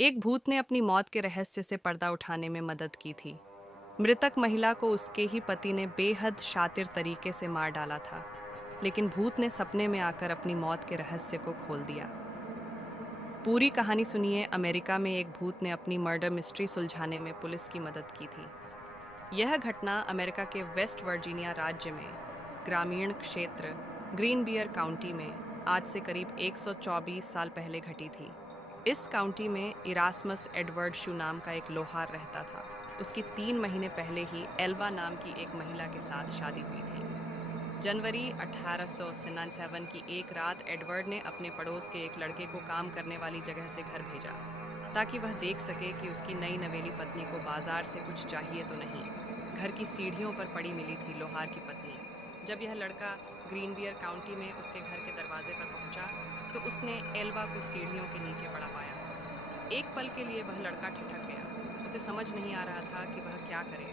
एक भूत ने अपनी मौत के रहस्य से पर्दा उठाने में मदद की थी। मृतक महिला को उसके ही पति ने बेहद शातिर तरीके से मार डाला था, लेकिन भूत ने सपने में आकर अपनी मौत के रहस्य को खोल दिया। पूरी कहानी सुनिए। अमेरिका में एक भूत ने अपनी मर्डर मिस्ट्री सुलझाने में पुलिस की मदद की थी। यह घटना अमेरिका के वेस्ट वर्जीनिया राज्य में ग्रामीण क्षेत्र ग्रीन बियर काउंटी में आज से करीब 124 साल पहले घटी थी। इस काउंटी में इरास्मस एडवर्ड शू नाम का एक लोहार रहता था। उसकी 3 महीने पहले ही एल्वा नाम की एक महिला के साथ शादी हुई थी। जनवरी 1897 की एक रात एडवर्ड ने अपने पड़ोस के एक लड़के को काम करने वाली जगह से घर भेजा, ताकि वह देख सके कि उसकी नई नवेली पत्नी को बाजार से कुछ चाहिए तो नहीं। घर की सीढ़ियों पर पड़ी मिली थी लोहार की पत्नी। जब यह लड़का ग्रीन बियर काउंटी में उसके घर के दरवाजे पर पहुंचा, तो उसने एल्वा को सीढ़ियों के नीचे पड़ा पाया। एक पल के लिए वह लड़का ठिठक गया। उसे समझ नहीं आ रहा था कि वह क्या करे।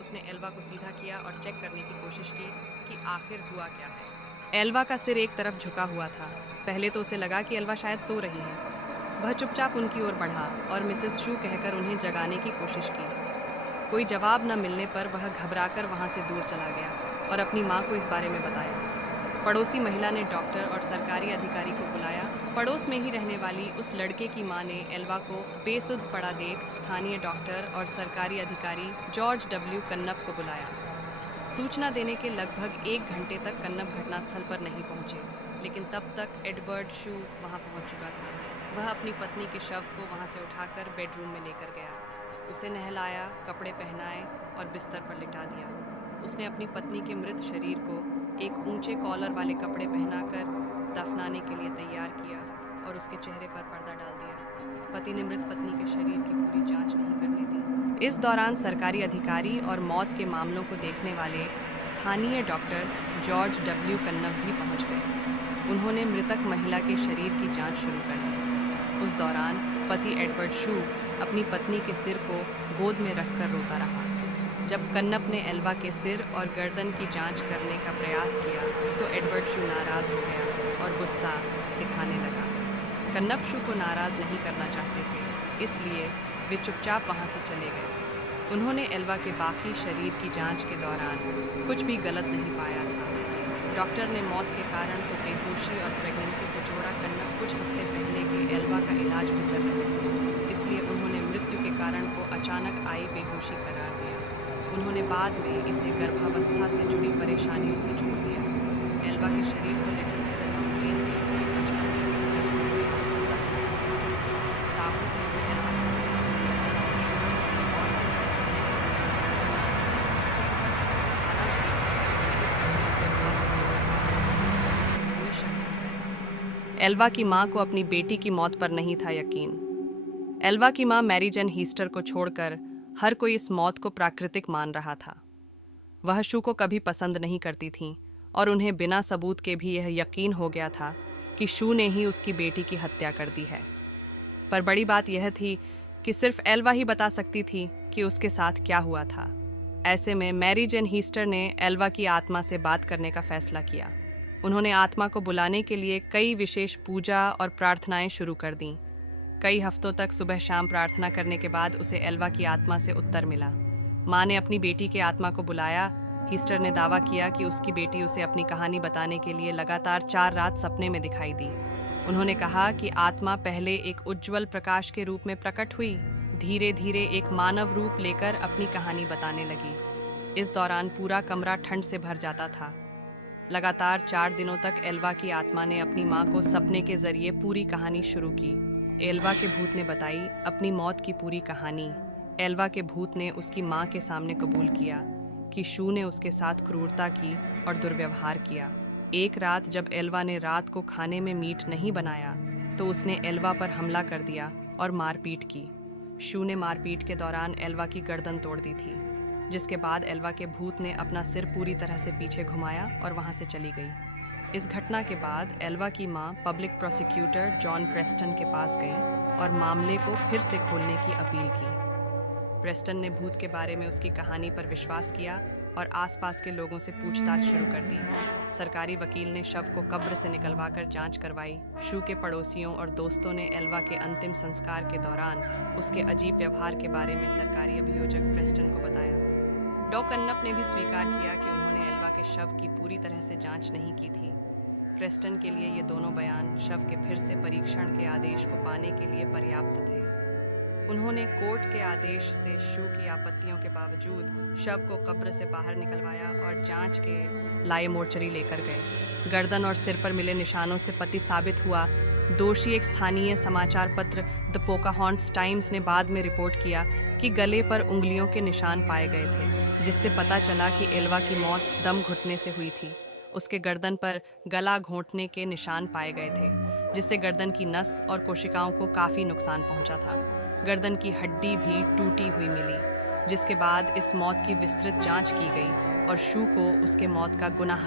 उसने एल्वा को सीधा किया और चेक करने की कोशिश की कि आखिर हुआ क्या है। एल्वा का सिर एक तरफ झुका हुआ था। पहले तो उसे लगा कि एल्वा शायद सो रही है। वह चुपचाप उनकी ओर बढ़ा और मिसेस शू कहकर उन्हें जगाने की कोशिश की। कोई जवाब न मिलने पर वह घबराकर वहां से दूर चला गया और अपनी माँ को इस बारे में बताया। पड़ोसी महिला ने डॉक्टर और सरकारी अधिकारी को बुलाया। पड़ोस में ही रहने वाली उस लड़के की मां ने एल्वा को बेसुध पड़ा देख स्थानीय डॉक्टर और सरकारी अधिकारी जॉर्ज डब्ल्यू कन्नप को बुलाया। सूचना देने के लगभग 1 घंटे तक कन्नप घटनास्थल पर नहीं पहुंचे, लेकिन तब तक एडवर्ड शू वहां पहुंच चुका था। वह अपनी पत्नी के शव को वहां से उठाकर बेडरूम में लेकर गया। उसे नहलाया, कपड़े पहनाए और बिस्तर पर लिटा दिया। उसने अपनी पत्नी के मृत शरीर को एक ऊंचे कॉलर वाले कपड़े पहनाकर दफनाने के लिए तैयार किया और उसके चेहरे पर पर्दा डाल दिया। पति ने मृत पत्नी के शरीर की पूरी जांच नहीं करने दी। इस दौरान सरकारी अधिकारी और मौत के मामलों को देखने वाले स्थानीय डॉक्टर जॉर्ज डब्ल्यू कन्नप भी पहुंच गए। उन्होंने मृतक महिला के शरीर की जांच शुरू कर दी। उस दौरान पति एडवर्ड शू अपनी पत्नी के सिर को गोद में रखकर रोता रहा। जब कन्नप ने एल्वा के सिर और गर्दन की जांच करने का प्रयास किया, तो एडवर्ड शू नाराज हो गया और गुस्सा दिखाने लगा। कन्नप शू को नाराज नहीं करना चाहते थे, इसलिए वे चुपचाप वहां से चले गए। उन्होंने एल्वा के बाकी शरीर की जांच के दौरान कुछ भी गलत नहीं पाया था। डॉक्टर ने मौत के कारण को बेहोशी और प्रेगनेंसी से जोड़ा। कन्नप कुछ हफ्ते पहले के एल्वा का इलाज भी कर रहे थे, इसलिए उन्होंने मृत्यु के कारण को अचानक आई बेहोशी करार दिया। उन्होंने बाद में इसे गर्भावस्था से जुड़ी परेशानियों से जोड़ दिया। एल्वा के शरीर को लिटिल सेवन माउंटेन के उसके बचपन के घर ले जाया गया और दफनाया गया। ताबूत में भी एल्वा के सिर और गर्दन को शू ने किसी और को न तो छूने दिया और न ही देखने दिया। हालांकि उसके इस अजीब व्यवहार को लेकर कोई शक नहीं पैदा हुआ। एल्वा की मां को अपनी बेटी की मौत पर नहीं था यकीन। एल्वा की मां मैरी जेन हीस्टर को छोड़कर हर कोई इस मौत को प्राकृतिक मान रहा था। वह शू को कभी पसंद नहीं करती थीं और उन्हें बिना सबूत के भी यह यकीन हो गया था कि शू ने ही उसकी बेटी की हत्या कर दी है। पर बड़ी बात यह थी कि सिर्फ एल्वा ही बता सकती थी कि उसके साथ क्या हुआ था। ऐसे में मैरी जेन हीस्टर ने एल्वा की आत्मा से बात करने का फैसला किया। उन्होंने आत्मा को बुलाने के लिए कई विशेष पूजा और प्रार्थनाएं शुरू कर दीं। कई हफ्तों तक सुबह शाम प्रार्थना करने के बाद उसे एल्वा की आत्मा से उत्तर मिला। माँ ने अपनी बेटी के आत्मा को बुलाया। हीस्टर ने दावा किया कि उसकी बेटी उसे अपनी कहानी बताने के लिए लगातार 4 रात सपने में दिखाई दी। उन्होंने कहा कि आत्मा पहले एक उज्ज्वल प्रकाश के रूप में प्रकट हुई, धीरे धीरे एक मानव रूप लेकर अपनी कहानी बताने लगी। इस दौरान पूरा कमरा ठंड से भर जाता था। लगातार 4 दिनों तक एल्वा की आत्मा ने अपनी माँ को सपने के जरिए पूरी कहानी शुरू की। एल्वा के भूत ने बताई अपनी मौत की पूरी कहानी। एल्वा के भूत ने उसकी माँ के सामने कबूल किया कि शू ने उसके साथ क्रूरता की और दुर्व्यवहार किया। एक रात जब एल्वा ने रात को खाने में मीट नहीं बनाया, तो उसने एल्वा पर हमला कर दिया और मारपीट की। शू ने मारपीट के दौरान एल्वा की गर्दन तोड़ दी थी, जिसके बाद एल्वा के भूत ने अपना सिर पूरी तरह से पीछे घुमाया और वहाँ से चली गई। इस घटना के बाद एल्वा की मां पब्लिक प्रोसिक्यूटर जॉन प्रेस्टन के पास गई और मामले को फिर से खोलने की अपील की। प्रेस्टन ने भूत के बारे में उसकी कहानी पर विश्वास किया और आसपास के लोगों से पूछताछ शुरू कर दी। सरकारी वकील ने शव को कब्र से निकलवाकर जांच करवाई। शू के पड़ोसियों और दोस्तों ने एल्वा के अंतिम संस्कार के दौरान उसके अजीब व्यवहार के बारे में सरकारी अभियोजक प्रेस्टन को बताया। डॉ कन्नप ने भी स्वीकार किया कि उन्होंने एल्वा के शव की पूरी तरह से जांच नहीं की थी। प्रेस्टन के लिए ये दोनों बयान शव के फिर से परीक्षण के आदेश को पाने के लिए पर्याप्त थे। उन्होंने कोर्ट के आदेश से शू की आपत्तियों के बावजूद शव को कब्र से बाहर निकलवाया और जांच के लाए मोर्चरी लेकर गए। गर्दन और सिर पर मिले निशानों से पति साबित हुआ। दोषी एक स्थानीय समाचार पत्र द पोकाहॉन्ट्स टाइम्स ने बाद में रिपोर्ट किया कि गले पर उंगलियों के निशान पाए गए थे, जिससे पता चला कि एल्वा की मौत दम घुटने से हुई थी। उसके गर्दन पर गला घोंटने के निशान पाए गए थे, जिससे गर्दन की नस और कोशिकाओं को काफ़ी नुकसान पहुंचा था। गर्दन की हड्डी भी टूटी हुई मिली, जिसके बाद इस मौत की विस्तृत जांच की गई और शू को उसके मौत का गुनाह